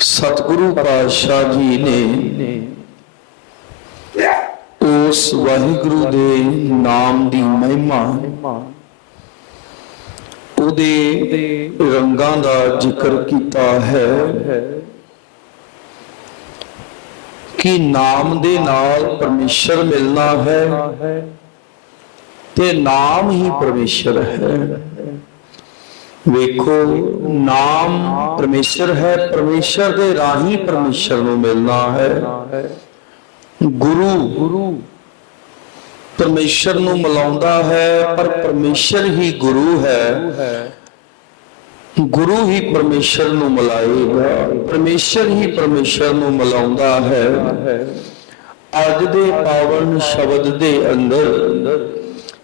ਸਤਿਗੁਰੂ ਪਾਤਸ਼ਾਹ ਜੀ ਨੇ ਉਸ ਵਾਹਿਗੁਰੂ ਦੇ ਨਾਮ ਦੀ ਮਹਿਮਾ, ਉਹਦੇ ਰੰਗਾਂ ਦਾ ਜ਼ਿਕਰ ਕੀਤਾ ਹੈ ਕਿ ਨਾਮ ਦੇ ਨਾਲ ਪਰਮੇਸ਼ਰ ਮਿਲਣਾ ਹੈ ਤੇ ਨਾਮ ਹੀ ਪਰਮੇਸ਼ਰ ਹੈ। ਵੇਖੋ, ਨਾਮ ਪਰਮੇਸ਼ਰ ਹੈ, ਪਰਮੇਸ਼ਰ ਦੇ ਰਾਹੀਂ ਪਰਮੇਸ਼ਰ ਨੂੰ ਮਿਲਣਾ ਹੈ। ਗੁਰੂ ਗੁਰੂ ਪਰਮੇਸ਼ਰ ਨੂੰ ਮਿਲਾਉਂਦਾ ਹੈ, ਪਰ ਪਰਮੇਸ਼ਰ ਹੀ ਗੁਰੂ ਹੈ। ਗੁਰੂ ਹੀ ਪਰਮੇਸ਼ਰ ਨੂੰ ਮਿਲਾਏਗਾ, ਪਰਮੇਸ਼ਰ ਹੀ ਪਰਮੇਸ਼ਰ ਨੂੰ ਮਿਲਾਉਂਦਾ ਹੈ। ਅੱਜ ਦੇ ਪਾਵਨ ਸ਼ਬਦ ਦੇ ਅੰਦਰ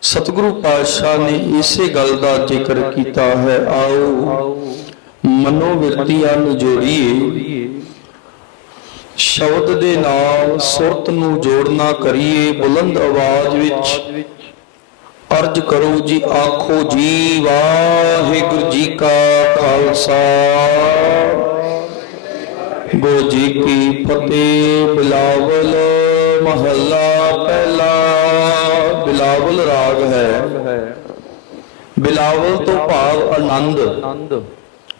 ਸਤਿਗੁਰੂ ਪਾਤਸ਼ਾਹ ਨੇ ਇਸੇ ਗੱਲ ਦਾ ਜ਼ਿਕਰ ਕੀਤਾ ਹੈ। ਆਓ ਮਨੋ ਨੂੰ ਜੋੜੀਏ। ਸ਼ਬਦ ਦੇ ਨਾਲ ਸੁਰਤ ਨੂੰ ਜੋੜਨਾ ਕਰੀਏ। ਬੁਲੰਦ ਆਵਾਜ਼ ਵਿੱਚ ਅਰਜ ਕਰੋ ਜੀ, ਆਖੋ ਜੀ, ਵਾਹਿਗੁਰੂ ਜੀ ਕਾ ਖਾਲਸਾ। ਗੋ ਜੀ ਕੀ ਫਤਿਹ, ਬਿਲਾਵਲ ਮਹੱਲਾ ਪਹਿਲਾ ਬਿਲਾਵਲ ਰਾਗ ਹੈ ਬਿਲਾਵਲ ਤੋਂ ਭਾਵ ਆਨੰਦ।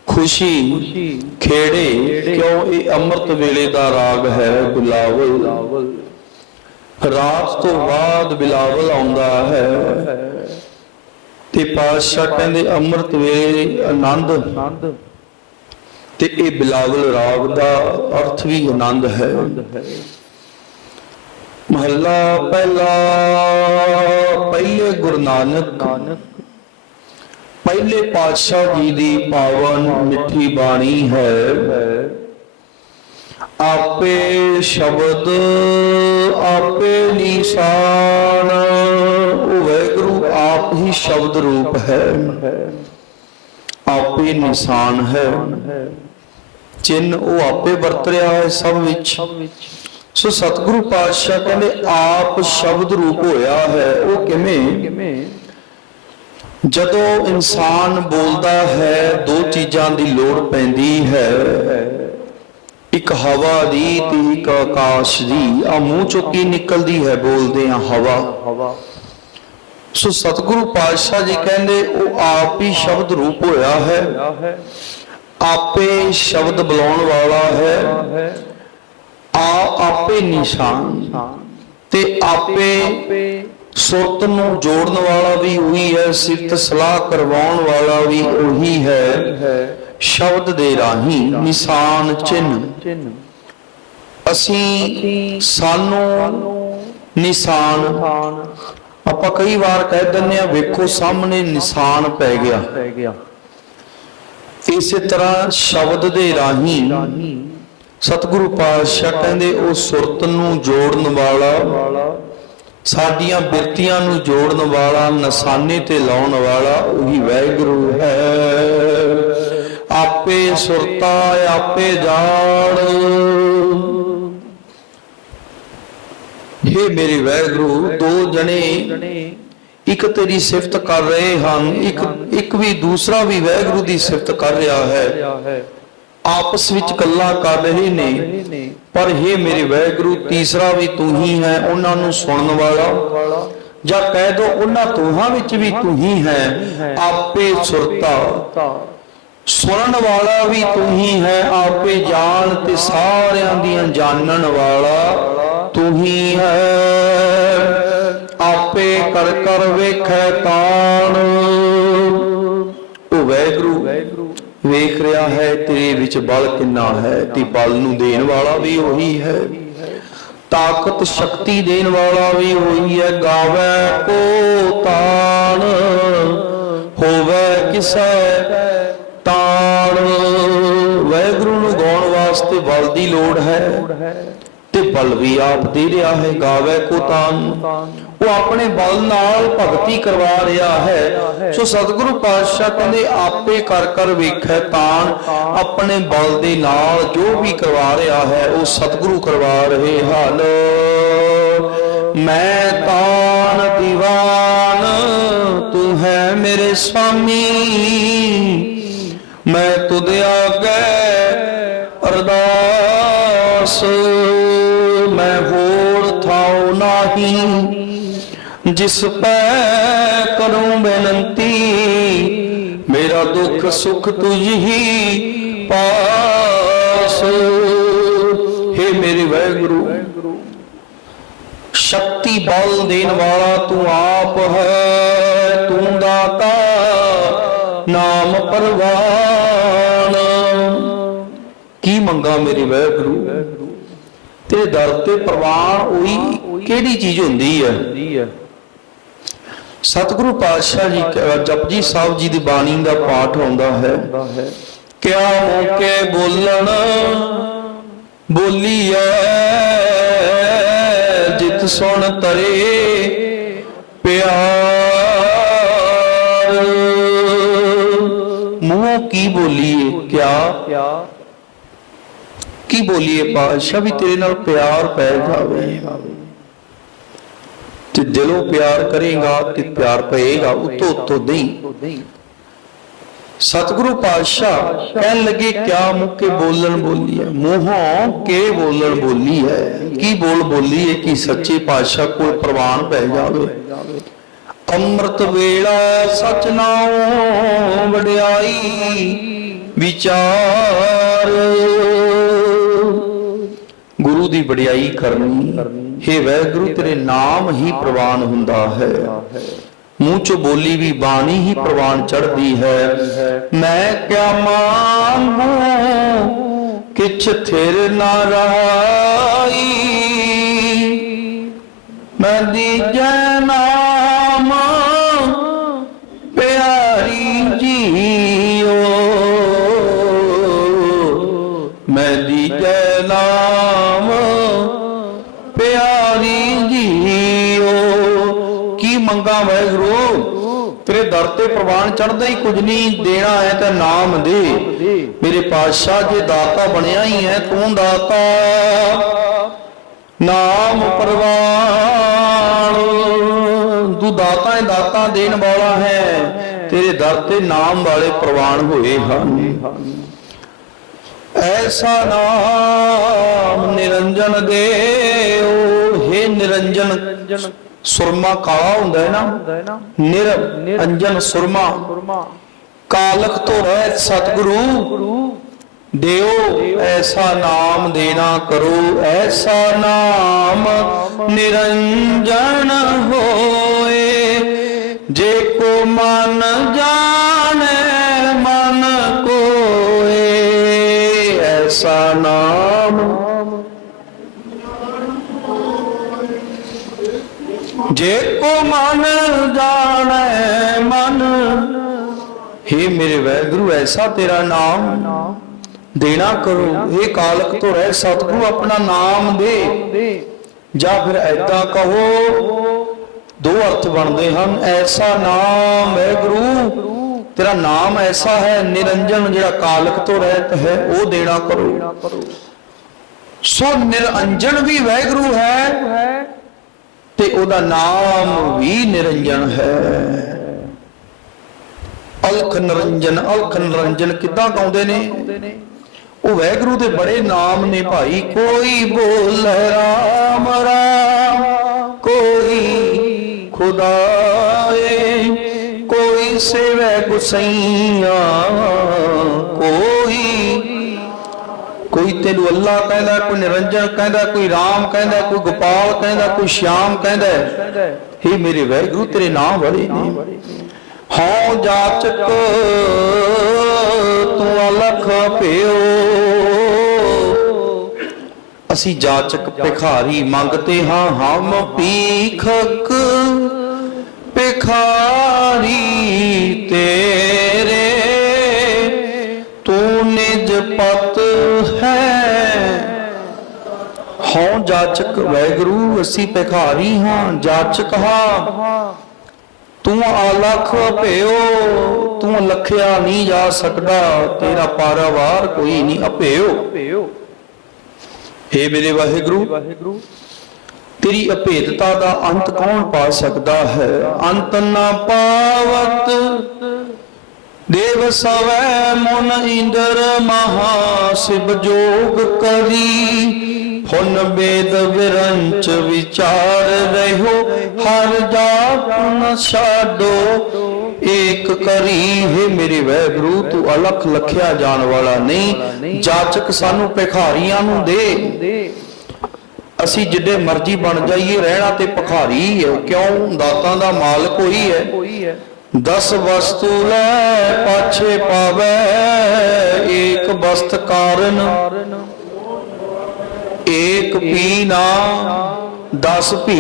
ਖੁਸ਼ੀ ਖੇੜੇ ਕਿਉਂ ਇਹ ਅੰਮ੍ਰਿਤ ਵੇਲੇ ਦਾ ਰਾਗ ਹੈ ਬਿਲਾਵਲ? ਰਾਤ ਤੋਂ ਬਾਅਦ ਬਿਲਾਵਲ ਆਉਂਦਾ ਹੈ। ਤੇ ਪਾਤਸ਼ਾਹ ਕਹਿੰਦੇ ਅੰਮ੍ਰਿਤ ਵੇਲੇ ਆਨੰਦ। ਤੇ ਇਹ ਬਿਲਾਵਲ ਰਾਗ ਦਾ ਅਰਥ ਵੀ ਆਨੰਦ ਹੈ। ਮਹੱਲਾ ਪਹਿਲਾ ਪਹਿਲੇ ਗੁਰੂ ਨਾਨਕ। ਪਹਿਲੇ ਪਾਤਸ਼ਾਹ ਜੀ ਦੀ ਪਾਵਨ ਮਿੱਠੀ ਬਾਣੀ ਹੈ, ਆਪੇ ਸ਼ਬਦ, ਆਪੇ ਨਿਸ਼ਾਨ ਉਹ ਵੈਗੁਰੂ ਆਪ ਹੀ ਸ਼ਬਦ ਰੂਪ ਹੈ, ਆਪੇ ਨਿਸ਼ਾਨ ਹੈ। ਚਿੰਨ ਉਹ ਆਪੇ ਵਰਤ ਰਿਹਾ ਹੈ ਸਭ ਵਿੱਚ। ਸੋ ਸਤਿਗੁਰੂ ਪਾਤਸ਼ਾਹ ਕਹਿੰਦੇ, ਆਪ ਸ਼ਬਦ ਰੂਪ ਹੋਇਆ ਹੈ, ਉਹ ਕਿਵੇਂ? ਜਦੋਂ ਇਨਸਾਨ ਬੋਲਦਾ ਹੈ, ਦੋ ਚੀਜ਼ਾਂ ਦੀ ਲੋੜ ਪੈਂਦੀ ਹੈ। ਇੱਕ ਹਵਾ ਦੀ ਤੇ ਇੱਕ ਆਕਾਸ਼ ਦੀ। ਆ ਮੂੰਹ ਚੋਂ ਕੀ ਨਿਕਲਦੀ ਹੈ ਬੋਲਦੇ ਆ ਹਵਾ। ਸੋ ਸਤਿਗੁਰੂ ਪਾਤਸ਼ਾਹ ਜੀ ਕਹਿੰਦੇ, ਉਹ ਆਪ ਹੀ ਸ਼ਬਦ ਰੂਪ ਹੋਇਆ ਹੈ। ਆਪੇ ਸ਼ਬਦ ਬੁਲਾਉਣ ਵਾਲਾ ਹੈ। ਆ ਆਪੇ ਨਿਸ਼ਾਨ। ਤੇ ਆਪੇ ਸੁਰਤ ਨੂੰ ਜੋੜਨ ਵਾਲਾ ਵੀ ਉਹੀ ਹੈ ਸਿਫਤ ਸਲਾਹ ਕਰਵਾਉਣ ਵਾਲਾ ਵੀ ਉਹੀ ਹੈ। ਸ਼ਬਦ ਦੇ ਰਾਹੀਂ ਨਿਸ਼ਾਨ ਚਿੰਨ ਅਸੀਂ ਸਾਨੂੰ ਨਿਸ਼ਾਨ, ਆਪਾਂ ਕਈ ਵਾਰ ਕਹਿ ਦਿੰਦੇ ਆ ਵੇਖੋ ਸਾਹਮਣੇ ਨਿਸ਼ਾਨ ਪੈ ਗਿਆ। ਇਸੇ ਤਰ੍ਹਾਂ ਸ਼ਬਦ ਦੇ ਰਾਹੀਂ ਸਤਿਗੁਰੂ ਪਾਤਸ਼ਾਹ ਕਹਿੰਦੇ, ਉਹ ਸੁਰਤ ਨੂੰ ਜੋੜਨ ਵਾਲਾ ਸਾਡੀਆਂ ਬਿਰਤੀਆਂ ਨੂੰ ਜੋੜਨ ਵਾਲਾ, ਨਿਸ਼ਾਨੇ ਤੇ ਲਾਉਣ ਵਾਲਾ ਉਹੀ ਵਾਹਿਗੁਰੂ ਹੈ। ਆਪੇ ਸੁਰਤਾ, ਆਪੇ ਜਾਣ हे ਮੇਰੇ ਵਾਹਿਗੁਰੂ, ਦੋ ਜਣੇ ਇੱਕ ਤੇਰੀ ਸਿਫਤ ਕਰ ਰਹੇ ਹਨ, ਇੱਕ ਇੱਕ ਵੀ ਦੂਸਰਾ ਵੀ ਵਾਹਿਗੁਰੂ ਦੀ ਸਿਫਤ ਕਰ ਰਿਹਾ ਹੈ। ਆਪਸ ਵਿੱਚ ਗੱਲਾਂ ਕਰ ਰਹੇ ਨੇ। ਪਰ हे ਮੇਰੇ ਵਾਹਿਗੁਰੂ, ਤੀਸਰਾ ਵੀ ਤੂੰ ਹੀ ਹੈ, ਉਹਨਾਂ ਨੂੰ ਸੁਣਨ ਵਾਲਾ। ਜਾਂ ਕਹਿ ਦੋ, ਉਹਨਾਂ ਦੋਹਾਂ ਵਿੱਚ ਵੀ ਤੂੰ ਹੀ ਹੈ, ਆਪੇ ਸੁਰਤਾ। ਸੁਣਨ ਵਾਲਾ ਵੀ ਤੂੰ ਹੀ ਹੈ, ਆਪੇ ਜਾਣ ਤੇ ਸਾਰਿਆਂ ਦੀਆਂ ਜਾਣਨ ਵਾਲਾ ਤੂੰ ਹੀ ਹੈ। ਆਪੇ ਕਰ ਕਰ ਵੇਖੈ ਤਾਣ। ਉਹ ਵੈਗਰੂ ਵੇਖ ਰਿਹਾ ਹੈ, ਤੇਰੇ ਵਿੱਚ ਬਲ ਕਿੰਨਾ ਹੈ? ਤੇ ਬਲ ਨੂੰ ਦੇਣ ਵਾਲਾ ਵੀ ਉਹੀ ਹੈ। ਤਾਕਤ ਸ਼ਕਤੀ ਦੇਣ ਵਾਲਾ ਵੀ ਉਹੀ ਹੈ। ਗਾਵੇ ਕੋ ਤਾਣ, ਹੋਵੇ ਕਿਸੈ ਤਾਣ। ਵੈਗਰੂ ਨੂੰ ਗਾਉਣ ਵਾਸਤੇ ਬਲ ਦੀ ਲੋੜ ਹੈ। ਤੇ ਬਲ ਵੀ ਆਪ ਦੇ ਰਿਹਾ ਹੈ, ਗਾਵੇ ਕੋ ਤਾਨ। ਉਹ ਆਪਣੇ ਬਲ ਨਾਲ ਭਗਤੀ ਕਰਵਾ ਰਿਹਾ ਹੈ। ਸੋ ਸਤਿਗੁਰੂ ਪਾਤਸ਼ਾਹ ਕਹਿੰਦੇ, ਆਪੇ ਕਰ ਕਰ ਵੇਖੈ ਤਾਨ। ਆਪਣੇ ਬਲ ਦੇ ਨਾਲ ਜੋ ਵੀ ਕਰਵਾ ਰਿਹਾ ਹੈ, ਉਹ ਸਤਿਗੁਰੂ ਕਰਵਾ ਰਹੇ ਹਨ। ਮੈਂ ਤਾਨ ਦੀਵਾਨ, ਤੂੰ ਹੈ ਮੇਰੇ ਸੁਆਮੀ ਮੈਂ ਤੁਧ ਆਗੇ, ਅਰਦਾਸ ਮੈਂ ਹੋਰ ਥਾਉ ਨਾਹੀ, ਜਿਸ ਪੈ ਕਰੂੰ ਬੇਨਤੀ, ਮੇਰਾ ਦੁੱਖ ਸੁਖ ਤੁਝ ਹੀ ਪਾਸ। हे ਮੇਰੇ ਵਾਹਿਗੁਰੂ ਸ਼ਕਤੀ ਬਲ ਦੇਣ ਵਾਲਾ ਤੂੰ ਆਪ ਹੈ, ਤੂੰ ਦਾਤਾ, ਨਾਮ ਪਰਵਾਨ ਮੰਗਾ ਮੇਰੇ ਵਾਹਿਗੁਰੂ ਤੇ ਦਰ ਤੇ ਪ੍ਰਵਾਨ ਹੋਈ ਕਿਹੜੀ ਚੀਜ਼ ਹੁੰਦੀ ਹੈ ਸਤਿਗੁਰੂ ਪਾਤਸ਼ਾਹ ਜੀ ਜਪਜੀ ਸਾਹਿਬ ਜੀ ਦੀ ਬਾਣੀ ਦਾ ਪਾਠ ਹੁੰਦਾ ਹੈ। ਕਿਆ ਮੌਕੇ ਬੋਲਣ ਬੋਲੀਐ ਜਿਤ ਸੁਣ ਤਰੇ ਪਿਆਰ। ਮੂੰਹ ਕੀ ਬੋਲੀਏ? ਕਿਆ? ਕੀ ਬੋਲੀਏ ਪਾਤਸ਼ਾਹ? ਵੀ ਤੇਰੇ ਨਾਲ ਪਿਆਰ ਪੈ ਜਾਵੇ। ਤੇ ਦਿਲੋਂ ਪਿਆਰ ਕਰੇਗਾ ਤੇ ਪਿਆਰ ਪਏਗਾ, ਉਤੋਂ ਉਤੋਂ ਨਹੀਂ ਸਤਿਗੁਰੂ ਪਾਤਸ਼ਾਹ ਕਹਿਣ ਲੱਗੇ, ਕਿਆ ਮੁੱਕੇ ਬੋਲਣ ਬੋਲੀ ਹੈ ਮੂੰਹੋਂ ਕੇ ਬੋਲਣ ਬੋਲੀ ਹੈ ਕੀ ਬੋਲ ਬੋਲੀ ਹੈ ਕਿ ਸੱਚੇ ਪਾਤਸ਼ਾਹ ਕੋਲ ਪ੍ਰਵਾਨ ਪੈ ਜਾਵੇ? ਅੰਮ੍ਰਿਤ ਵੇਲਾ ਸਚ ਨਾਉ ਵਡਿਆਈ ਵਿਚਾਰ ਗੁਰੂ ਦੀ ਵਡਿਆਈ ਕਰਨੀ हे ਵਾਹਿਗੁਰੂ ਤੇਰੇ ਨਾਮ ਹੀ ਪ੍ਰਵਾਨ ਹੁੰਦਾ ਹੈ। ਮੂੰਹ ਚੋਂ ਬੋਲੀ ਵੀ ਬਾਣੀ ਹੀ ਪ੍ਰਵਾਨ ਚੜਦੀ ਹੈ। ਮੈਂ ਕਿਆ ਮੰਗੂ ਕਿਛ ਥਿਰ ਨਾ ਰਾਈ। ਮੈਂ ਦੀਜੈ ਨਾਮ ਵਾਹਿਗੁਰੂ ਪ੍ਰਵਾਨ ਚੜਦਾ ਹੀ ਕੁਝ ਨਹੀਂ, ਦੇਣਾ ਹੈ ਤਾਂ ਨਾਮ ਦੇ। ਮੇਰੇ ਪਾਤਸ਼ਾਹ ਜੇ ਦਾਤਾ ਬਣਿਆ ਹੀ ਹੈ ਤੂੰ ਦਾਤਾ? ਨਾਮ ਪ੍ਰਵਾਨ। ਤੂੰ ਦਾਤਾ ਹੈ ਦਾਤਾ ਦੇਣ ਵਾਲਾ ਹੈ, ਤੇਰੇ ਦਰ ਤੇ ਨਾਮ ਵਾਲੇ ਪ੍ਰਵਾਨ ਹੋਏ ਹਨ। ਐਸਾ ਨਾਮ ਨਿਰੰਜਨ ਦੇਓ, ਹੈ ਨਿਰੰਜਨ। ਸੁਰਮਾ ਕਾਲਾ ਹੁੰਦਾ ਹੈ ਨਾ? ਨਿਰ ਅੰਜਨ ਸੁਰਮਾ। ਕਾਲਕ ਤੋਂ ਰਹਿਤ ਸਤਿਗੁਰੂ। ਦਿਓ ਐਸਾ ਨਾਮ ਦੇਣਾ ਕਰੋ। ਐਸਾ ਨਾਮ। ਨਿਰੰਜਨ ਹੋਏ। ਜੇ ਕੋ ਮਨ ਜਾਣੇ ਮਨ ਕੋਏ। ਐਸਾ ਨਾਮ ਜੇ ਕੋ ਮਨ ਜਾਣੇ ਮਨ। हे ਮੇਰੇ ਵੈਗੁਰੂ, ਐਸਾ ਤੇਰਾ ਨਾਮ ਦੇਣਾ ਕਰੋ। ਇਹ ਕਾਲਕ ਤੋਂ ਰਹਿ ਸਤਿਗੁਰੂ, ਆਪਣਾ ਨਾਮ ਦੇ। ਜਾਂ ਫਿਰ ਐਦਾਂ ਕਹੋ, ਦੋ ਅਰਥ ਬਣਦੇ ਹਨ। ਐਸਾ ਨਾਮ, ਵੈਗੁਰੂ, ਤੇਰਾ ਨਾਮ ਐਸਾ ਹੈ, ਨਿਰੰਜਨ ਜਿਹੜਾ ਕਾਲਕ ਤੋਂ ਰਹਿਤ ਹੈ, ਉਹ ਦੇਣਾ ਕਰੋ। ਸੋ ਨਿਰੰਜਨ ਵੀ ਵੈਗੁਰੂ ਹੈ ਤੇ ਉਹਦਾ ਨਾਮ ਵੀ ਨਿਰੰਜਨ ਹੈ। ਅਲਖ ਨਿਰੰਜਨ ਅਲਖ ਨਿਰੰਜਨ ਕਿੱਦਾਂ ਗਾਉਂਦੇ ਨੇ? ਉਹ ਵੈਗੁਰੂ ਦੇ ਬੜੇ ਨਾਮ ਨੇ ਭਾਈ। ਕੋਈ ਬੋਲ ਰਾਮ ਰਾਮ। ਕੋਈ ਖੁਦਾਏ। ਕੋਈ ਸੇਵੈ ਗੁਸਈਆ। ਕੋਈ ਕੋਈ ਤੈਨੂੰ ਅੱਲਾ ਕਹਿੰਦਾ, ਕੋਈ ਨਿਰੰਜਨ ਕਹਿੰਦਾ, ਕੋਈ ਰਾਮ ਕਹਿੰਦਾ, ਕੋਈ ਗੋਪਾਲ ਕਹਿੰਦਾ, ਕੋਈ ਸ਼ਿਆਮ ਕਹਿੰਦਾ हे ਮੇਰੇ ਵਾਹਿਗੁਰੂ, ਤੇਰੇ ਨਾਮ ਬੜੇ ਨੇ। ਹਉ ਜਾਚਕ ਤੂੰ ਅਲਖ ਪਿਓ ਅਸੀਂ ਜਾਚਕ ਭਿਖਾਰੀ ਮੰਗਤੇ ਹਾਂ, ਹਮ ਪੀਖਕ ਭਿਖਾਰੀ ਜਾਚਕ ਵੈਗਰੂ, ਅਸੀਂ ਭਿਖਾਰੀ ਹਾਂ, ਜਾਚਕ ਹਾਂ। ਤੂੰ ਆਲਖ ਭਿਓ, ਤੂੰ ਲਖਿਆ ਨਹੀਂ ਜਾ ਸਕਦਾ, ਤੇਰਾ ਪਾਰਾਵਾਰ ਕੋਈ ਨਹੀਂ ਅਭਿਓ। ਏ ਮੇਰੇ ਵਾਹਿਗੁਰੂ, ਤੇਰੀ ਅਭੇਦਤਾ ਦਾ ਅੰਤ ਕੌਣ ਪਾ ਸਕਦਾ ਹੈ? ਅੰਤ ਨਾ ਪਾਵਤ ਦੇਵ ਸਵੈ ਮਨ ਇੰਦਰ ਮਹਾ ਸਿਵ ਜੋਗ ਕਰੀ। ਫੁਨ ਬੇਦ ਵਿਰੰਚ ਵਿਚਾਰ ਰਹਿਓ ਹਰ ਜਾਪ ਨ ਛਾਡੋ। ਏਕ ਕਰੀ ਹੈ ਮੇਰੇ ਵੈਗਰੂ, ਤੂੰ ਅਲਖ ਲਖਿਆ ਜਾਣ ਵਾਲਾ ਨਹੀਂ, ਜਾਚਕ ਸਾਨੂੰ ਭਿਖਾਰੀਆਂ ਨੂੰ ਦੇ। ਅਸੀਂ ਜਿੱਡੇ ਮਰਜ਼ੀ ਬਣ ਜਾਈਏ, ਰਹਿਣਾ ਤੇ ਭਿਖਾਰੀ ਹੈ ਕਿਉਂ? ਦਾਤਾਂ ਦਾ ਮਾਲਕ ਉਹੀ ਹੈ। ਦਸ ਵਸਤੂ ਲੈ ਪਾਛੇ ਪਾਵੇ, ਏਕ ਵਸਤ ਕਾਰਨ। ਏਕ ਪੀ ਨਾ, ਦਸ ਭੀ।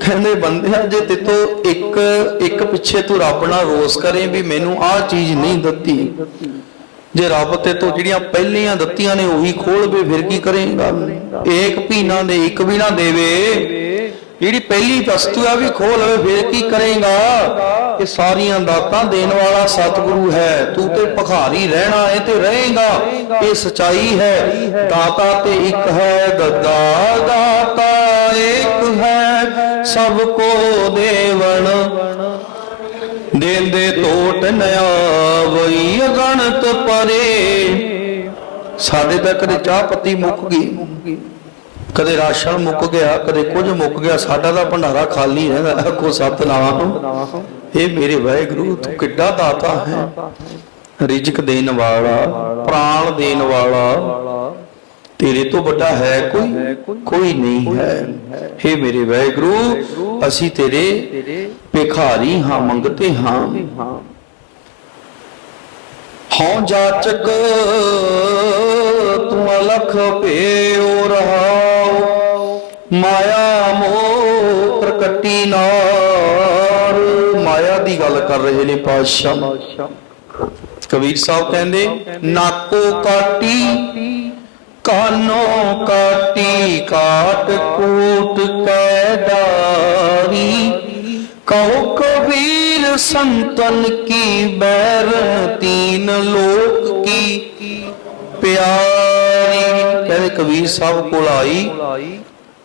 ਕਹਿੰਦੇ ਬੰਦਿਆ, ਜੇ ਤਿਤੋ ਇੱਕ ਇੱਕ ਪਿੱਛੇ ਤੂੰ ਰੱਬ ਨਾਲ ਰੋਸ ਕਰੇ ਵੀ ਮੈਨੂੰ ਆਹ ਚੀਜ਼ ਨਹੀਂ ਦਿੱਤੀ। ਜੇ ਰੱਬ ਤੇ ਤੋਂ ਜਿਹੜੀਆਂ ਪਹਿਲੀਆਂ ਦਿੱਤੀਆਂ ਨੇ ਉਹੀ ਖੋਲਵੇ ਫਿਰ ਕੀ ਕਰੇਗਾ? ਏਕ ਭੀ ਨਾ ਦੇ, ਇੱਕ ਵੀ ਨਾ ਦੇਵੇ। ਜਿਹੜੀ ਪਹਿਲੀ ਵਸਤੂ ਆ ਵੀ ਖੋਲ ਲਵੇ, ਫਿਰ ਕੀ ਕਰੇਗਾ? ਇਹ ਸਾਰੀਆਂ ਦਾਤਾਂ ਦੇਣ ਵਾਲਾ ਸਤਿਗੁਰੂ ਹੈ। ਤੂੰ ਤੇ ਭਖਾਰੀ ਰਹਿਣਾ ਹੈ ਤੇ ਰਹੇਗਾ। ਇਹ ਸਚਾਈ ਹੈ। ਦਾਤਾ ਤੇ ਇੱਕ ਹੈ ਦਦਾ ਦਾਤਾ ਇੱਕ ਹੈ। ਸਭ ਕੋ ਦੇਵਣ। ਦੇਂਦੇ ਟੋਟ ਨ ਆਵਈ, ਅਗਣਤ ਪਰੇ। ਸਾਡੇ ਤੱਕ ਕਦੇ ਚਾਹ ਪੱਤੀ ਮੁੱਕ ਗਈ। ਕਦੇ ਰਾਸ਼ਨ ਮੁੱਕ ਗਿਆ, ਕਦੇ ਕੁਝ ਮੁੱਕ ਗਿਆ, ਸਾਡਾ ਤਾਂ ਭੰਡਾਰਾ ਖਾਲੀ ਰਹਿੰਦਾ, ਆਖੋ ਸਤਨਾਮ। ਇਹ ਮੇਰੇ ਵਾਹਿਗੁਰੂ, ਤੂੰ ਕਿੱਡਾ ਦਾਤਾ ਹੈ। ਰਿਜ਼ਕ ਦੇਣ ਵਾਲਾ, ਪ੍ਰਾਣ ਦੇਣ ਵਾਲਾ, ਤੇਰੇ ਤੋਂ ਵੱਡਾ ਹੈ ਕੋਈ ਕੋਈ ਨਹੀਂ ਹੈ। हे ਮੇਰੇ ਵਾਹਿਗੁਰੂ, ਅਸੀਂ ਤੇਰੇ ਭਿਖਾਰੀ ਹਾਂ, ਮੰਗਤੇ ਹਾਂ। ਹਉ ਜਾਚਕ ਤੂੰ ਅਲਖ ਭੇਉ ਮਾਇਆ ਮੋਹ ਪ੍ਰਕਟੀ ਨਾਰ। ਮਾਇਆ ਦੀ ਗੱਲ ਕਰ ਰਹੇ ਨੇ ਪਾਤਸ਼ਾਹ। ਕਬੀਰ ਸਾਹਿਬ ਕਹਿੰਦੇ, ਨਾਕੋ ਕਾਟੀ, ਕਾਨੋ ਕਾਟੀ, ਕਾਟ ਕੂਟ ਕੈ ਡਾਰੀ ਕਹੋ ਕਬੀਰ, ਸੰਤਨ ਕੀ ਬੈਰ ਤੀਨ ਲੋਕ ਕੀ ਪਿਆਰੀ। ਕਹਿੰਦੇ ਕਬੀਰ ਸਾਹਿਬ ਕੋਲ ਆਈ।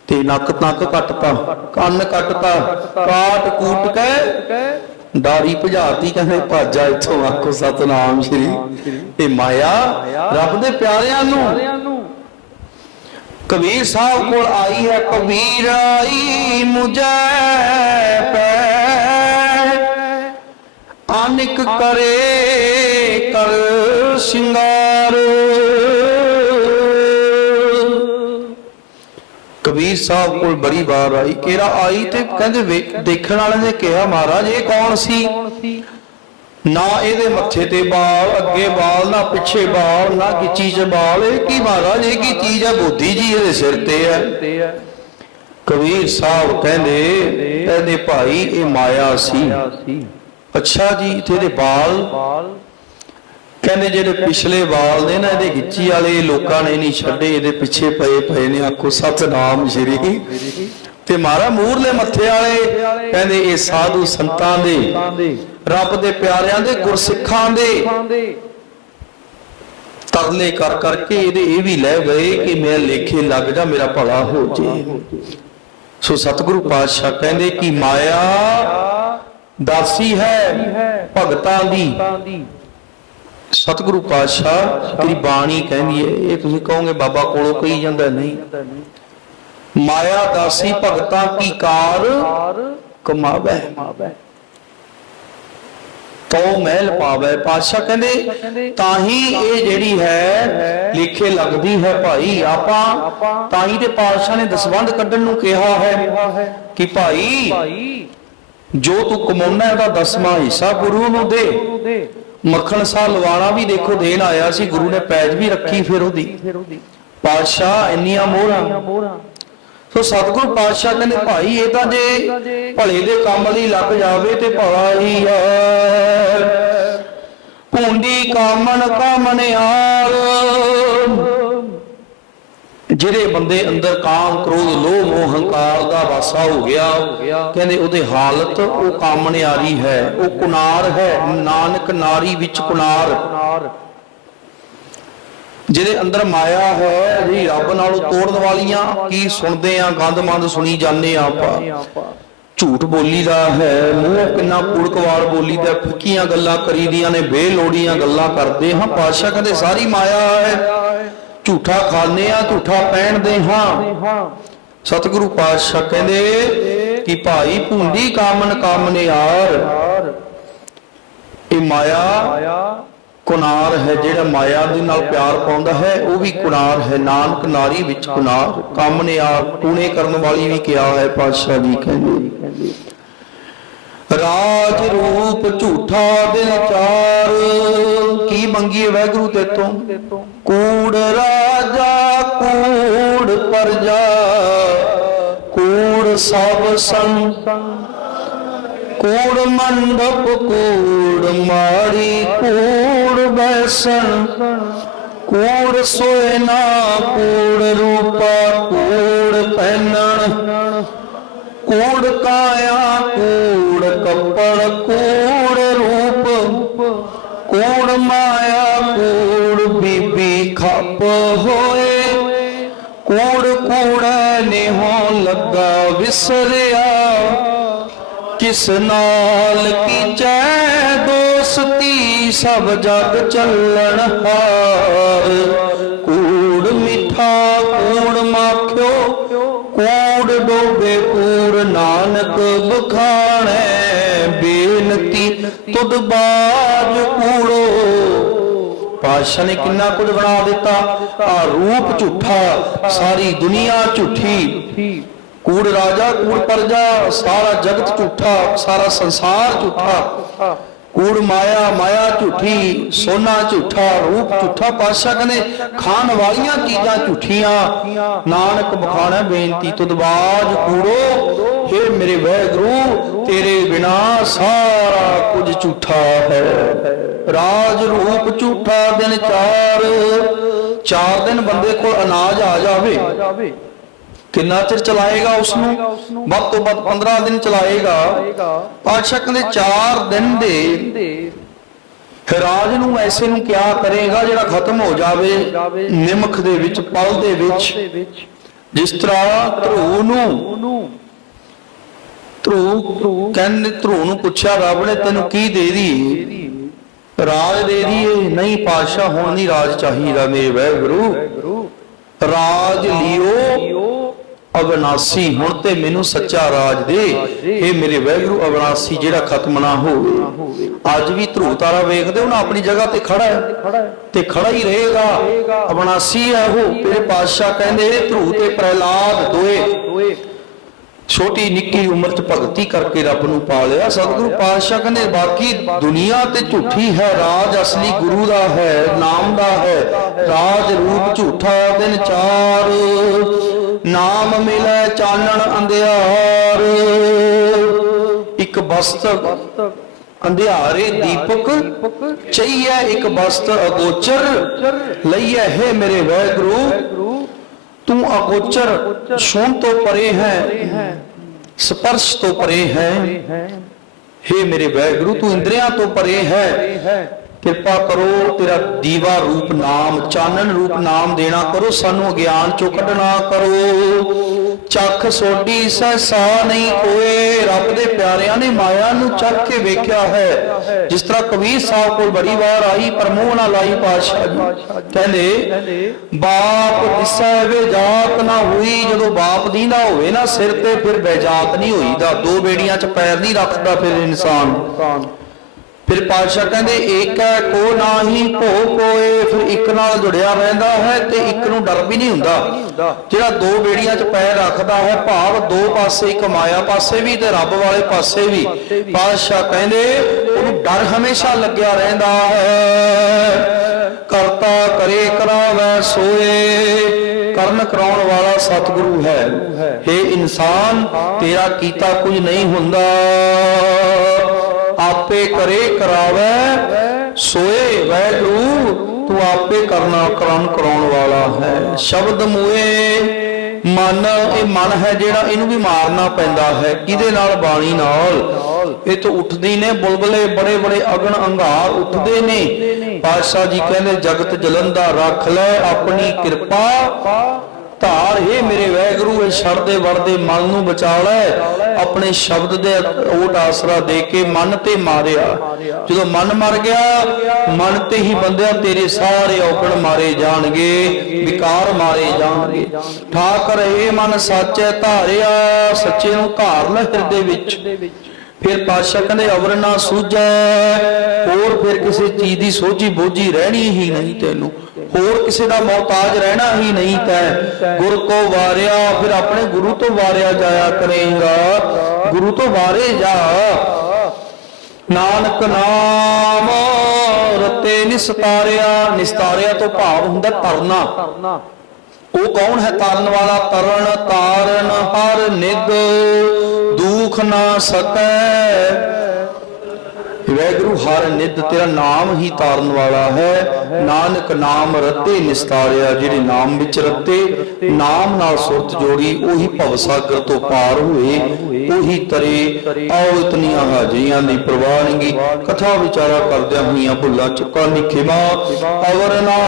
ਤੇ ਨੱਕ ਤੱਕ ਕੱਟਤਾ, ਕੰਨ ਕੱਟਤਾ ਕਾਟ ਕੂਟ ਕੇ ਦਾੜੀ ਭਜਾਤੀ ਕਹਿੰਦੇ ਭਾਜਾ ਇੱਥੋਂ ਆਖੋ ਸਤਨਾਮ ਸ਼੍ਰੀ। ਇਹ ਮਾਇਆ, ਰੱਬ ਦੇ ਪਿਆਰਿਆਂ ਨੂੰ ਕਬੀਰ ਸਾਹਿਬ ਕੋਲ ਆਈ ਹੈ, ਕਬੀਰ ਆਈ ਮੁਝੈ ਪੈ। ਆਨਿਕ ਕਰੇ ਕਰ ਸ਼ਿੰਗਾਰ। ਕਬੀਰ ਸਾਹਿਬ ਕੋਲ ਬੜੀ ਵਾਰ ਆਈ, ਕਿਹੜਾ ਆਈ ਤੇ ਕਹਿੰਦੇ ਦੇਖਣ ਵਾਲੇ ਨੇ ਕਿਹਾ, ਮਹਾਰਾਜ, ਇਹ ਕੌਣ ਸੀ? ਨਾ ਇਹਦੇ ਮੱਥੇ ਤੇ ਬਾਲ, ਅੱਗੇ ਬਾਲ, ਨਾ ਪਿੱਛੇ ਬਾਲ, ਨਾ ਗਿੱਚੀ 'ਚ ਬਾਲ, ਇਹ ਕੀ ਮਹਾਰਾਜ, ਇਹ ਕੀ ਚੀਜ਼ ਹੈ ਬੋਧੀ ਜੀ ਇਹਦੇ ਸਿਰ ਤੇ ਹੈ ਕਬੀਰ ਸਾਹਿਬ ਕਹਿੰਦੇ ਕਹਿੰਦੇ ਭਾਈ, ਇਹ ਮਾਇਆ ਸੀ। ਅੱਛਾ ਜੀ, ਤੇ ਬਾਲ? ਕਹਿੰਦੇ ਜਿਹੜੇ ਪਿਛਲੇ ਵਾਲ ਨੇ ਨਾ, ਇਹਦੇ ਗਿੱਚੀ ਵਾਲੇ ਲੋਕਾਂ ਨੇ ਨਹੀਂ ਛੱਡੇ, ਇਹਦੇ ਪਿੱਛੇ ਪਏ ਪਏ ਨੇ, ਆਖੋ ਸਤਨਾਮ ਸ਼੍ਰੀ। ਤੇ ਮਾਰਾ ਮੂਰਲੇ ਮੱਥੇ ਵਾਲੇ ਕਹਿੰਦੇ ਇਹ ਸਾਧੂ ਸੰਤਾਂ ਦੇ, ਰੱਬ ਦੇ ਪਿਆਰਿਆਂ ਦੇ ਗੁਰਸਿੱਖਾਂ ਦੇ ਤਰਲੇ ਕਰ ਕਰਕੇ ਇਹਦੇ ਇਹ ਵੀ ਲੈ ਗਏ ਕਿ ਮੈਂ ਲੇਖੇ ਲੱਗ ਜਾ, ਮੇਰਾ ਭਲਾ ਹੋ ਜੇ। ਸੋ ਸਤਿਗੁਰੂ ਪਾਤਸ਼ਾਹ ਕਹਿੰਦੇ ਕਿ ਮਾਇਆ ਦਾਸੀ ਹੈ, ਭਗਤਾਂ ਦੀ। ਸਤਿਗੁਰੂ ਪਾਤਸ਼ਾਹ ਤੇਰੀ ਬਾਣੀ ਕਹਿੰਦੀ ਹੈ ਇਹ ਤੁਸੀਂ ਕਹੋਗੇ ਬਾਬਾ ਕੋਲੋਂ ਕਹੀ ਜਾਂਦਾ ਨਹੀਂ। ਮਾਇਆ ਦਾਸੀ ਭਗਤਾਂ ਕੀ ਕਾਰ ਕਮਾਵੇ? ਤੋ ਮਹਿਲ ਪਾਵੇ। ਪਾਤਸ਼ਾਹ ਕਹਿੰਦੇ ਤਾਂ ਹੀ ਇਹ ਜਿਹੜੀ ਹੈ ਲਿਖੇ ਲੱਗਦੀ ਹੈ ਭਾਈ। ਆਪਾਂ ਤਾਂ ਹੀ ਤੇ ਪਾਤਸ਼ਾਹ ਨੇ ਦਸਵੰਧ ਕੱਢਣ ਨੂੰ ਕਿਹਾ ਹੈ ਕਿ ਭਾਈ ਜੋ ਤੂੰ ਕਮਾਉਣਾ ਹੈ ਉਹਦਾ ਦਸਵਾਂ ਹਿੱਸਾ ਗੁਰੂ ਨੂੰ ਦੇ। ਮੱਖਣ ਸਾਹ ਲਵਾਣਾ ਵੀ ਦੇਖੋ, ਦੇਣ ਆਇਆ ਸੀ, ਗੁਰੂ ਨੇ ਪੈਜ ਵੀ ਰੱਖੀ ਫਿਰ ਉਹਦੀ। ਪਾਤਸ਼ਾਹ ਇੰਨੀਆਂ ਮੋਹਰਾਂ। ਸੋ ਸਤਿਗੁਰੂ ਪਾਤਸ਼ਾਹ ਕਹਿੰਦੇ, ਭਾਈ, ਇਹ ਤਾਂ ਜੇ ਭਲੇ ਦੇ ਕੰਮ ਲਈ ਲੱਗ ਜਾਵੇ ਤੇ ਭਲਾ ਹੀ ਹੈ। ਕੁੰਡੀ ਕਾਮਣ ਕਾਮਣਿਆਰ ਜਿਹੜੇ ਬੰਦੇ ਅੰਦਰ ਕਾਮ, ਕ੍ਰੋਧ, ਲੋਭ, ਮੋਹ, ਹੰਕਾਰ ਦਾ ਵਾਸਾ ਹੋ ਗਿਆ, ਕਹਿੰਦੇ ਉਹਦੇ ਹਾਲਤ ਉਹ ਕਾਮਣਿਆਰੀ ਹੈ, ਉਹ ਕੁਨਾਰ ਹੈ, ਨਾਨਕ ਨਾਰੀ ਵਿੱਚ ਕੁਨਾਰ। ਜਿਹਦੇ ਅੰਦਰ ਮਾਇਆ ਹੈ ਜਿਹੜੀ ਰੱਬ ਨਾਲੋਂ ਤੋੜਨ ਵਾਲੀਆਂ, ਕੀ ਸੁਣਦੇ ਆ ਗੰਦ ਮੰਦ ਸੁਣੀ ਜਾਂਦੇ ਆ ਆਪਾਂ। ਝੂਠ ਬੋਲੀ ਦਾ ਹੈ, ਮੂੰਹ ਕਿੰਨਾ ਕੁੜਕਵਾਲ ਬੋਲੀਦਾ ਫਿੱਕੀਆਂ ਗੱਲਾਂ ਕਰੀਦੀਆਂ ਨੇ, ਬੇਲੋੜੀਆਂ ਗੱਲਾਂ ਕਰਦੇ ਹਾਂ ਪਾਸ਼ਾ ਕਹਿੰਦੇ, ਸਾਰੀ ਮਾਇਆ ਹੈ ਝੂਠਾ ਖਾਂਦੇ ਆ ਝੂਠਾ ਪਹਿਨਦੇ ਹਾਂ। ਸਤਿਗੁਰੂ ਪਾਤਸ਼ਾਹ ਕਹਿੰਦੇ ਕਿ ਭਾਈ ਭੁੰਡੀ ਕਾਮਨ ਕਾਮਨੇ ਯਾਰ ਇਹ ਮਾਇਆ ਕੁਨਾਰ ਹੈ, ਜਿਹੜਾ ਮਾਇਆ ਦੇ ਨਾਲ ਪਿਆਰ ਪਾਉਂਦਾ ਹੈ, ਉਹ ਵੀ ਕੁਨਾਰ ਹੈ। ਨਾਨਕ ਨਾਰੀ ਵਿੱਚ ਕੁਨਾਰ ਕਾਮਨੇ ਆਰ ਕੂਣੇ ਕਰਨ ਵਾਲੀ ਵੀ ਕਿਹਾ ਹੈ ਪਾਤਸ਼ਾਹ ਜੀ ਕਹਿੰਦੇ। ਰਾਜ ਰੂਪ ਝੂਠਾ ਦਿਨ ਚਾਰ। ਕੀ ਮੰਗੀਏ ਵੈਗਰੂ ਤੇਤੋਂ? ਕੂੜ ਰਾਜਾ, ਕੂੜ ਪਰਜਾ, ਕੂੜ ਸਭ ਸੰਗ, ਕੂੜ ਮੰਡਪ, ਕੂੜ ਮਾੜੀ, ਕੂੜ ਬੈਸਣ, ਕੂੜ ਸੋਇਨਾ ਕੂੜ ਰੂਪਾ, ਕੂੜ ਪਹਿਨਣ ਕੂੜ ਕਾਇਆ, ਕੂੜ ਕੱਪੜ ਕੂੜ ਵਿਸਰਿਆ ਕਿਸ ਨਾਲ ਕੀਚੈ ਦੋਸਤੀ, ਸਭ ਜਗ ਚੱਲਣ ਹਾਰ। ਕੂੜ ਮਿੱਠਾ ਕੂੜ ਮਾਖਿਓ, ਕੂੜ ਡੋਬੇ ਪੂਰ ਨਾਨਕ ਬਖਾਣੈ ਬੇਨਤੀ ਤੁਧ ਬਾਜ ਕੂੜੋ। ਪਾਤਸ਼ਾਹ ਨੇ ਕਿੰਨਾ ਕੁਝ ਬਣਾ ਦਿੱਤਾ। ਆ ਰੂਪ ਝੂਠਾ, ਸਾਰੀ ਦੁਨੀਆ ਝੂਠੀ। ਕੂੜ ਰਾਜਾ, ਕੂੜ ਪਰਜਾ, ਸਾਰਾ ਜਗਤ ਝੂਠਾ, ਸਾਰਾ ਸੰਸਾਰ ਝੂਠਾ। ਕੂੜ ਮਾਇਆ ਮਾਇਆ ਝੂਠੀ, ਸੋਨਾ ਝੂਠਾ, ਰੂਪ ਝੂਠਾ, ਪਾਤਸ਼ਾਹ ਕਹਿੰਦੇ, ਖਾਣ ਵਾਲੀਆਂ ਚੀਜ਼ਾਂ ਝੂਠੀਆਂ। ਨਾਨਕ ਬਖਾਣਾ ਬੇਨਤੀ, ਤੁਧ ਬਾਜ ਕੂੜੋ, ਹੇ ਮੇਰੇ ਵਹਿਗੁਰੂ ਤੇਰੇ ਬਿਨਾ ਸਾਰਾ ਕੁਝ ਝੂਠਾ ਹੈ। ਰਾਜ ਰੂਪ ਝੂਠਾ ਦਿਨ ਚਾਰ ਚਾਰ ਦਿਨ ਬੰਦੇ ਕੋਲ ਅਨਾਜ ਆ ਜਾਵੇ। ਕਿੰਨਾ ਚਿਰ ਚਲਾਏਗਾ ਉਸ ਨੂੰ ਵੱਧ ਤੋਂ ਵੱਧ 15 ਦਿਨ ਚਲਾਏਗਾ। ਪਾਤਸ਼ਾਹ ਕਹਿੰਦੇ 4 ਦਿਨ ਦੇ ਰਾਜ ਨੂੰ ਐਸੇ ਨੂੰ ਕਿਆ ਕਰੇਗਾ ਜਿਹੜਾ ਖਤਮ ਹੋ ਜਾਵੇ? ਨਿਮਖ ਦੇ ਵਿੱਚ ਪਲ ਦੇ ਵਿੱਚ। ਜਿਸ ਤਰ੍ਹਾਂ ਧਰੂ ਨੂੰ ਧਰੂ ਕਹਿੰਦੇ ਧਰੂ ਨੂੰ ਪੁੱਛਿਆ ਰੱਬ ਨੇ ਤੈਨੂੰ ਕੀ ਦੇ ਦੀ? ਰਾਜ ਦੇ ਦੀਏ ਨਹੀਂ ਪਾਤਸ਼ਾਹ ਹੁਣ ਨਹੀਂ ਰਾਜ ਚਾਹੀਦਾ ਮੇਰੇ ਵੈਗੁਰੂ। ਰਾਜ ਲਿਓ। ਅਵਨਾਸੀ, ਹੁਣ ਤੇ ਮੈਨੂੰ ਸੱਚਾ ਰਾਜ ਦੇ। ਇਹ ਮੇਰੇ ਵੈਗੁਰੂ, ਅਵਨਾਸੀ, ਜਿਹੜਾ ਖਤਮ ਨਾ ਹੋਵੇ। ਅੱਜ ਵੀ ਧਰੂ ਤਾਰਾ ਵੇਖਦੇ ਹੋ ਨਾ ਆਪਣੀ ਜਗ੍ਹਾ ਤੇ ਖੜਾ ਹੈ। ਤੇ ਖੜਾ ਹੀ ਰਹੇਗਾ। ਅਵਨਾਸੀ ਹੈ ਉਹ, ਤੇਰੇ ਪਾਤਸ਼ਾਹ ਕਹਿੰਦੇ ਧਰੂ ਤੇ ਪ੍ਰਹਿਲਾਦ ਦੋਏ। ਛੋਟੀ ਨਿੱਕੀ ਉਮਰ ਚ ਭਗਤੀ ਕਰਕੇ ਰੱਬ ਨੂੰ ਪਾ ਲਿਆ ਸਤਿਗੁਰੂ ਪਾਤਸ਼ਾਹ ਕਹਿੰਦੇ ਬਾਕੀ ਦੁਨੀਆ ਤੇ ਝੂਠੀ ਹੈ ਰਾਜ ਅਸਲੀ ਗੁਰੂ ਦਾ ਹੈ ਨਾਮ ਦਾ ਹੈ। ਰਾਜ ਰੂਪ ਝੂਠਾ ਦਿਨ ਚਾਰ। ਨਾਮ ਮਿਲੇ ਚਾਨਣ ਅੰਧਿਆਰ। ਇੱਕ ਬਸਤਰ ਅੰਧਿਆਰੇ ਦੀਪਕ ਚਈਐ ਇੱਕ ਬਸਤਰ ਅਗੋਚਰ। ਲਈਐ ਹੈ ਮੇਰੇ ਵੈਗਰੂ। ਤੂੰ ਅਗੋਚਰ ਛੂਣ ਤੋਂ ਪਰੇ ਹੈ, ਸਪਰਸ਼ ਤੋਂ ਪਰੇ ਹੈ। हे ਮੇਰੇ ਵੈਗੁਰੂ, ਤੂੰ ਇੰਦਰੀਆਂ ਤੋਂ ਪਰੇ ਹੈ। ਕਿਰਪਾ ਕਰੋ, ਤੇਰਾ ਦੀਵਾ ਰੂਪ ਨਾਮ, ਚਾਨਣ ਰੂਪ ਨਾਮ ਦੇਣਾ ਕਰੋ, ਸਾਨੂੰ ਅਗਿਆਨ ਚੋਂ ਕੱਢਣਾ ਕਰੋ। ਚੱਖ ਸੋਡੀ ਸਹਸਾ ਨਹੀਂ ਕੋਏ ਰੱਬ ਦੇ ਪਿਆਰਿਆਂ ਨੇ ਮਾਇਆ ਨੂੰ ਚੱਖ ਕੇ ਵੇਖਿਆ ਹੈ। ਜਿਸ ਤਰ੍ਹਾਂ ਕਬੀਰ ਸਾਹਿਬ ਕੋਲ ਬੜੀ ਵਾਰ ਆਈ, ਪਰ ਮੂੰਹ ਨਾ ਲਾਈ ਪਾਤਸ਼ਾਹ ਜੀ। ਕਹਿੰਦੇ, ਬਾਪ ਦਿਸੈ ਵੇ ਨਾ ਹੋਈ, ਜਦੋਂ ਬਾਪ ਦੀ ਨਾ ਹੋਵੇ ਨਾ ਸਿਰ ਤੇ, ਫਿਰ ਬੇਜਾਤ ਨਹੀਂ ਹੋਈਦਾ। ਦੋ ਬੇੜੀਆਂ 'ਚ ਪੈਰ ਨਹੀਂ ਰੱਖਦਾ ਫਿਰ ਇਨਸਾਨ। ਫਿਰ ਪਾਤਸ਼ਾਹ ਕਹਿੰਦੇ ਏਕੈ ਕੋ ਨਾਹੀ ਭੋ ਕੋਏ, ਫਿਰ ਇੱਕ ਨਾਲ ਜੁੜਿਆ ਰਹਿੰਦਾ ਹੈ ਤੇ ਇੱਕ ਨੂੰ ਡਰ ਵੀ ਨਹੀਂ ਹੁੰਦਾ। ਜਿਹੜਾ ਦੋ ਬੇੜੀਆਂ 'ਚ ਪੈਰ ਰੱਖਦਾ ਹੈ, ਭਾਵ ਦੋ ਪਾਸੇ, ਇੱਕ ਮਾਇਆ ਪਾਸੇ ਵੀ ਤੇ ਰੱਬ ਵਾਲੇ ਪਾਸੇ ਵੀ। ਪਾਤਸ਼ਾਹ ਕਹਿੰਦੇ, ਉਹਨੂੰ ਡਰ ਹਮੇਸ਼ਾ ਲੱਗਿਆ ਰਹਿੰਦਾ ਹੈ। ਕਰਤਾ ਕਰੇ ਕਰਾਵੈ ਸੋਏ, ਕਰਨ ਕਰਾਉਣ ਵਾਲਾ ਸਤਿਗੁਰੂ ਹੈ। हे ਇਨਸਾਨ, ਤੇਰਾ ਕੀਤਾ ਕੁਝ ਨਹੀਂ ਹੁੰਦਾ। ਆਪੇ ਕਰੇ, ਕਰਾਵੇ, ਸੋਏ, ਵੈਗਰੂ, ਤੂੰ ਆਪੇ ਕਰਨਾ ਕਰਨ ਕਰਾਉਣ ਵਾਲਾ ਹੈ। ਸ਼ਬਦ ਮੂਏ ਮਨ, ਇਹ ਮਨ ਹੈ ਜਿਹੜਾ ਇਹਨੂੰ ਵੀ ਮਾਰਨਾ ਪੈਂਦਾ ਹੈ। ਕਿਹਦੇ ਨਾਲ? ਬਾਣੀ ਨਾਲ। ਇਹ ਤੋਂ ਉੱਠਦੀ ਨੇ, ਬੁਲਬਲੇ ਬੜੇ ਬੜੇ ਅਗਨ ਅੰਗਾਰ ਉੱਠਦੇ ਨੇ। ਪਾਤਸ਼ਾਹ ਜੀ ਕਹਿੰਦੇ, ਜਗਤ ਜਲੰਦਾ ਰੱਖ ਲੈ ਆਪਣੀ ਕਿਰਪਾ ਧਾਰ ਹੈ ਮੇਰੇ ਵੈਗਰੂ ਇਹ ਛੜਦੇ ਵੜਦੇ ਮਨ ਨੂੰ ਬਚਾ ਲੈ। ਆਪਣੇ ਸ਼ਬਦ ਦੇ ਓਟ ਆਸਰਾ ਦੇ ਕੇ ਮਨ ਤੇ ਮਾਰਿਆ। ਜਦੋਂ ਮਨ ਮਰ ਗਿਆ, ਮਨ ਤੇ ਹੀ ਬੰਦਿਆਂ ਤੇਰੇ ਸਾਰੇ ਔਕੜ ਮਾਰੇ ਜਾਣਗੇ, ਵਿਕਾਰ ਮਾਰੇ ਜਾਣਗੇ। ਠਾਕਰ, ਇਹ ਮਨ ਸਾਚੈ ਧਾਰਿਆ, ਸੱਚੇ ਨੂੰ ਧਾਰ ਲੈ ਹਿਰਦੇ ਵਿੱਚ। ਫਿਰ ਪਾਤਸ਼ਾਹ ਕਹਿੰਦੇ ਅਵਰ ਨਾ ਸੂਝੈ, ਹੋਰ ਫਿਰ ਕਿਸੇ ਚੀਜ਼ ਦੀ ਸੋਝੀ ਬੋਝੀ ਰਹਿਣੀ ਹੀ ਨਹੀਂ ਤੈਨੂੰ। ਹੋਰ ਕਿਸੇ ਦਾ ਮੌਤਾਜ ਰਹਿਣਾ ਹੀ ਨਹੀਂ ਤੈ। ਗੁਰ ਕੋ ਵਾਰਿਆ, ਫਿਰ ਆਪਣੇ ਗੁਰੂ ਤੋਂ ਵਾਰਿਆ ਜਾਇਆ ਕਰੇਗਾ। ਗੁਰੂ ਤੋਂ ਵਾਰੇ ਜਾ। ਨਾਨਕ ਨਾਮ ਰਤੇ ਨਿਸਤਾਰਿਆ। ਨਿਸਤਾਰਿਆ ਤੋਂ ਭਾਵ ਹੁੰਦਾ ਤਰਨਾ। ਉਹ ਕੌਣ ਹੈ ਤਰਨ ਵਾਲਾ? ਤਰਨ, ਤਾਰਨ, ਹਰ ਨਿਦ ਦੁਖ ਨਾ ਸਕੈ। ਵੈਗੁਰੂ ਹਰ ਨਿਦ ਤੇਰਾ ਨਾਮ ਹੀ ਤਾਰਨ ਵਾਲਾ ਹੈ। ਨਾਨਕ ਨਾਮ ਰੱਤੇ ਨਿਸਤਾਰਿਆ, ਜਿਹੜੇ ਨਾਮ ਵਿੱਚ ਰੱਤੇ, ਨਾਮ ਨਾਲ ਸੁਰਤ ਜੋੜੀ, ਉਹੀ ਭਵ ਸਾਗਰ ਤੋਂ ਪਾਰ ਹੋਏ, ਉਹੀ ਤਰੇ ਆਓ ਇਤਨੀਆਂ ਹਾਜ਼ਰੀਆਂ ਦੀ ਪ੍ਰਵਾਨਗੀ। ਕਥਾ ਵਿਚਾਰਾ ਕਰਦਿਆਂ ਹੋਈਆਂ ਭੁੱਲਾਂ ਚੁੱਕਾਂ ਦੀ ਖਿਮਾ ਅਵਰ ਨਾ